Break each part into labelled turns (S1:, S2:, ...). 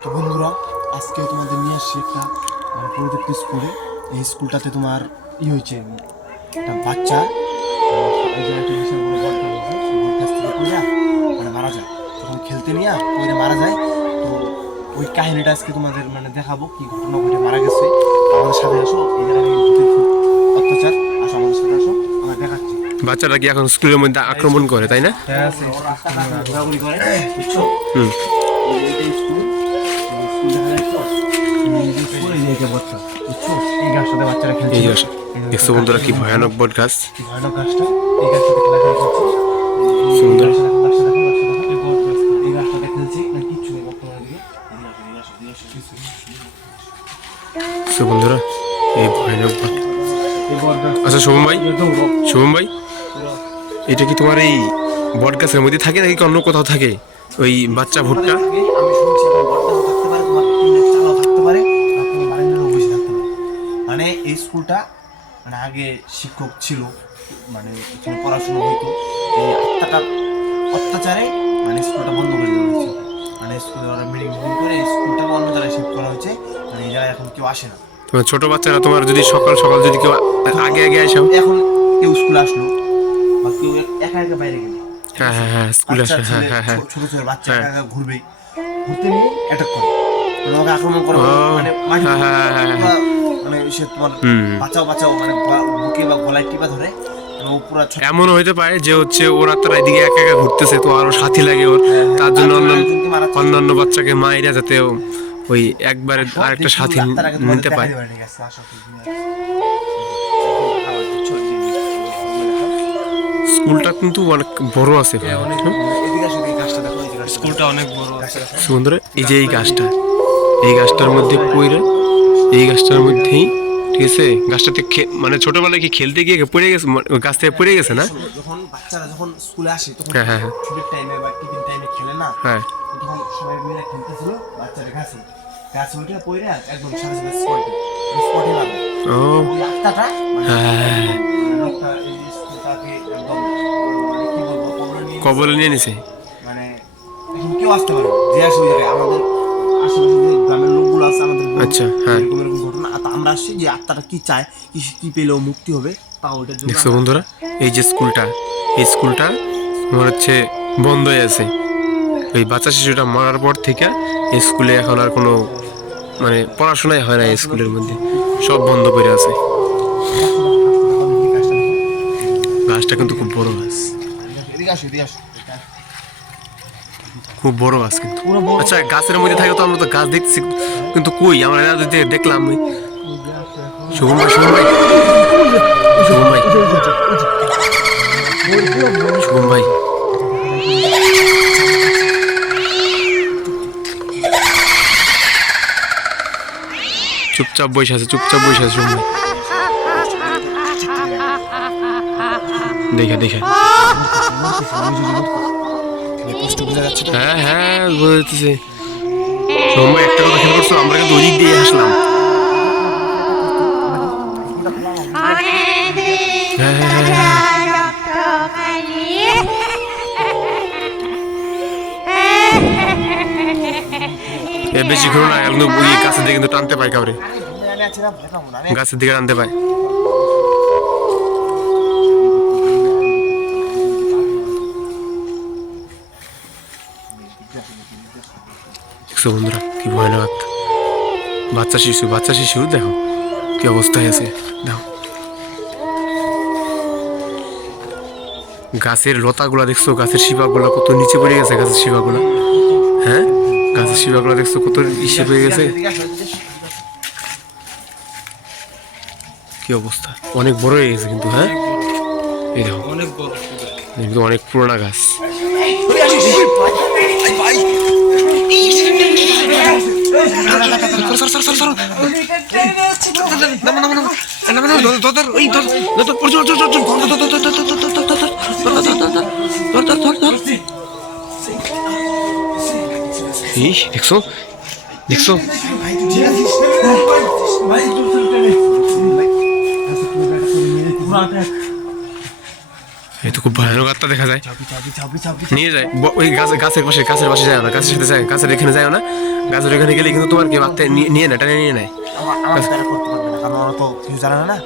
S1: তো বন্ধুরা আজকে তোমাদের নিয়ে আসছি একটা মানে স্কুলে এই স্কুলটাতে তোমার ই হয়েছে একটা বাচ্চা মানে মারা যায় তখন খেলতে নিয়ে পড়ে মারা যায় তো ওই কাহিনীটা আজকে তোমাদের মানে দেখাবো কি ঘটনা ঘটে মারা গেছে আমাদের সাথে আসো এই জায়গায় অত্যাচার আসো আমাদের সাথে আসো আমরা দেখাচ্ছি
S2: বাচ্চারা কি এখন স্কুলের মধ্যে আক্রমণ করে তাই না
S1: হ্যাঁ করে বুঝছ
S2: হুম
S1: এই যে বুঝছ? এই গাছটাতে বাচ্চারা খেলছে।
S2: এই। দেখছ বন্ধুরা কি ভয়ানক বট গাছ
S1: ভয়ানক গাছটা? এই গাছটাতে খেলাধুলা করছে। এই
S2: সুন্দর।
S1: এই বট গাছটাতে খেলছে। না কিচ্ছু নেই বর্তমানে দিকে
S2: বন্ধুরা এই ভয়ানক
S1: গাছ
S2: আচ্ছা শুভম ভাই। শুভম ভাই এটা কি তোমার এই বট গাছের মধ্যে থাকে নাকি অন্য কোথাও থাকে? ওই বাচ্চা ভুট্টা?
S1: আমি শুনছি এই স্কুলটা মানে আগে শিক্ষক ছিল মানে পড়াশোনা হইতো। এই আত্মাটার অত্যাচারে মানে স্কুলটা বন্ধ করে দেওয়া হয়েছে। মানে স্কুলে ওরা মিটিং মিটিং করে এই স্কুলটাকে অন্য জায়গায় শিফট করা হয়েছে। মানে এই জায়গায় এখন কেউ আসে না।
S2: তোমার ছোট বাচ্চারা তোমার যদি সকাল সকাল যদি কেউ আগে আগে আসো?
S1: এখন কেউ স্কুলে আসলো বা কেউ একা একা বাইরে গেল।
S2: হ্যাঁ হ্যাঁ হ্যাঁ স্কুলে আসে হ্যাঁ হ্যাঁ হ্যাঁ।
S1: ছোট ছোট বাচ্চা
S2: হ্যাঁ।
S1: একা একা ঘুরবে। ঘুরতে নিয়ে অ্যাটাক করে। মানে ওকে আক্রমণ করে।
S2: ও,
S1: মানে মাটি
S2: হ্যাঁ, হ্যাঁ, হ্যাঁ, হ্যাঁ।
S1: মানে সে তোমার বাঁচাও বাঁচাও মানে বুকে বা গলায় টিপা ধরে
S2: এমনও হইতে পারে যে হচ্ছে ওরা তারা এদিকে একা একা ঘুরতেছে তো আরও সাথী লাগে ওর। তার জন্য
S1: তার জন্য
S2: অন্যান্য বাচ্চাকে মায়েরা যাতে ওই একবারে আরেকটা সাথী নিতে পারে। স্কুলটা কিন্তু অনেক বড় আছে ভাই।
S1: অনেক
S2: হুম?
S1: এদিকে আসো, এই গাছটা দেখো, এই যে গাছটা।
S3: স্কুলটা অনেক বড় আছে।
S2: বন্ধুরা এই যে এই গাছটা এই গাছটার মধ্যে পড়ে এই গাছটার মধ্যেই ঠিক আছে? গাছটাতে মানে ছোটবেলায় কি খেলতে গিয়ে পড়ে গেছে? গাছ থেকে পড়ে গেছে না?
S1: যখন বাচ্চারা যখন স্কুলে আসে তখন
S2: হ্যাঁ, হ্যাঁ, হ্যাঁ।
S1: ছুটির টাইমে বা টিফিন টাইমে খেলে না?
S2: হ্যাঁ।
S1: তখন সবাই মিলে খেলতেছিল বাচ্চারা গাছে। গাছ উঠে পড়ে একদম সাথে সাথে স্পটে স্পটে লাগে।
S2: ও।
S1: আত্মাটা মানে
S2: হ্যাঁ
S1: স্কুলটাকে একদম মানে
S2: কবলে নিয়ে নিছে?
S1: মানে কেউ আসতে পারে যে আসে ওই জায়গায় আমাদের আশেপাশে গ্রামের লোকগুলো আছে আমাদের
S2: আচ্ছা, হ্যাঁ।
S1: এরকম এরকম ঘটনা। আর তা আমরা আসছি যে আত্মাটা কি চায় কি কি পেলেও মুক্তি হবে তা ওইটার জন্য
S2: দেখছ বন্ধুরা এই যে স্কুলটা এই স্কুলটা তোমার হচ্ছে বন্ধ হয়ে আছে। ওই বাচ্চা শিশুটা মারার পর থেকে এই স্কুলে এখন আর কোনো মানে পড়াশোনাই হয় না এই স্কুলের মধ্যে। সব বন্ধ করে আছে। গাছটা কিন্তু খুব বড় গাছ
S1: এদিকে আসো এদিকে আসো।
S2: খুব বড় গাছ কিন্তু। আচ্ছা গাছের মধ্যে থাকে তো আমরা তো গাছ দেখছি কিন্তু কই? আমরা দেখলাম শুভম ভাই শুভম ভাই। শুভম ভাই। শুভম ভাই। চুপচাপ বসে আছে চুপচাপ বসে আছে শুভম ভাই। দেখে দেখে।
S1: কষ্ট বোঝা যাচ্ছে তো?
S2: হ্যাঁ হ্যাঁ বুঝতেছি শুভম একটা কথা খেয়াল করছ? আমরা কিন্তু ওই দিক দিয়ে আসলাম হ্যাঁ। এ বেশি ঘুরো না ওই গাছের দিকে কিন্তু টানতে পায় কাউরে। গাছের দিকে টানতে পায় দেখছ বন্ধুরা কি ভয়ানক বাচ্চা শিশু বাচ্চা শিশু দেখো কি অবস্থায় আছে দেখো গাছের লতাগুলা দেখছ গাছের শিপাগুলা কত নিচে পড়ে গেছে গাছের শিপাগুলা হ্যাঁ গাছের শিপাগুলা দেখছ কত ইসে পড়ে গেছে। কি অবস্থা অনেক বড় হয়ে গেছে কিন্তু হ্যাঁ এই দেখো
S3: অনেক বড়
S2: কিন্তু অনেক পুরোনো গাছ দেখছ দেখছ এই তো খুব ভয়ানক আত্মা দেখা যায়। নিয়ে যায়। ওই গাছ গাছের পাশে গাছের পাশে যায় না গাছের সাথে যায় গাছের এখানে যায় না। গাছের এখানে গেলে কিন্তু তোমার কেউ আত্মা নিয়ে- নিয়ে নেয় টানে নিয়ে নেয়।
S1: না না না না?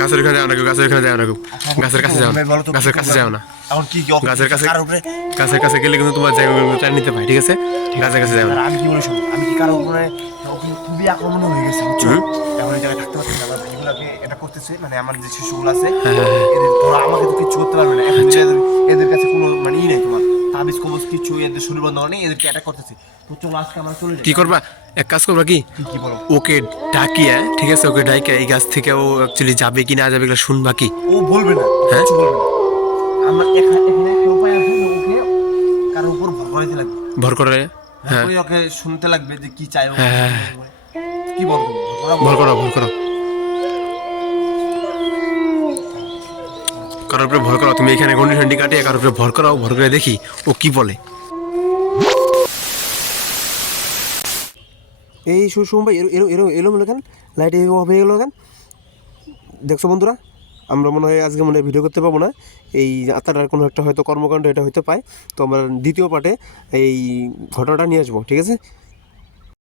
S2: গাছের এখানে যাও না গাছের এখানে যাও না গাছের কাছে যাও না
S1: কি
S2: গাছের কাছে? যাও না।
S1: এখন কি কি
S2: গাছের কাছে- গাছের কাছে গেলে কিন্তু তোমার জায়গা নিতে পারে ঠিক আছে? গাছের কাছে যাও না।
S1: আমি কি বলি আমি কি কারও উপরে খুবই আক্রমণ হয়ে গেছে বুঝছ? এখন এই জায়গায় থাকতে পারছি না আমার ভাইগুলোকে এটা করতেছে মানে আমার যে শিশুগুলো আছে
S2: হ্যাঁ, হ্যাঁ, হ্যাঁ।
S1: এদের আমাকে তো কিচ্ছু করতে পারবে না। এখন এদের এদের কাছে কোনো মানে ই নেই তোমার তাবিজ কবজ কিছু এদের শরীর বন্ধ নেই এদেরকে অ্যাটাক করতেছে। তো চলো আজকে আমরা চলে যাই।
S2: কি করবা? এক কাজ করবা কি?
S1: কি বলো?
S2: ওকে ডাকিয়ে ঠিক আছে? ওকে ডাকিয়ে এই গাছ থেকে ও অ্যাকচুয়ালি যাবে কি না যাবে এগুলো শুনবা কি?
S1: ও বলবে না
S2: হ্যাঁ?
S1: কিছু বলবে না। আমরা এখানে এখানে একটা উপায় আছে ওকে কারোর উপর ভর করাইতে লাগবে।
S2: ভর করে
S1: ওই ওকে শুনতে লাগবে যে কি চাই ও।
S2: হ্যাঁ, হ্যাঁ,
S1: কি বলব?
S2: ভর করো ভর করো। কারোর উপরে ভর করো তুমি এখানে গন্ডি ঠন্ডি কাটিয়ে কারোর উপরে ভর করাও ভর করে দেখি ও কি বলে। এই সুষম ভাই এলো এলো মনে কেন? লাইট অফ হয়ে গেলো কেন? দেখছ বন্ধুরা? আমরা মনে হয় আজকে মনে হয় ভিডিও করতে পারব না। এই আত্মাটার কোনো একটা হয়তো কর্মকাণ্ড এটা হয়তো পায়। তো আমরা দ্বিতীয় পার্টে এই ঘটনাটা নিয়ে আসব, ঠিক আছে?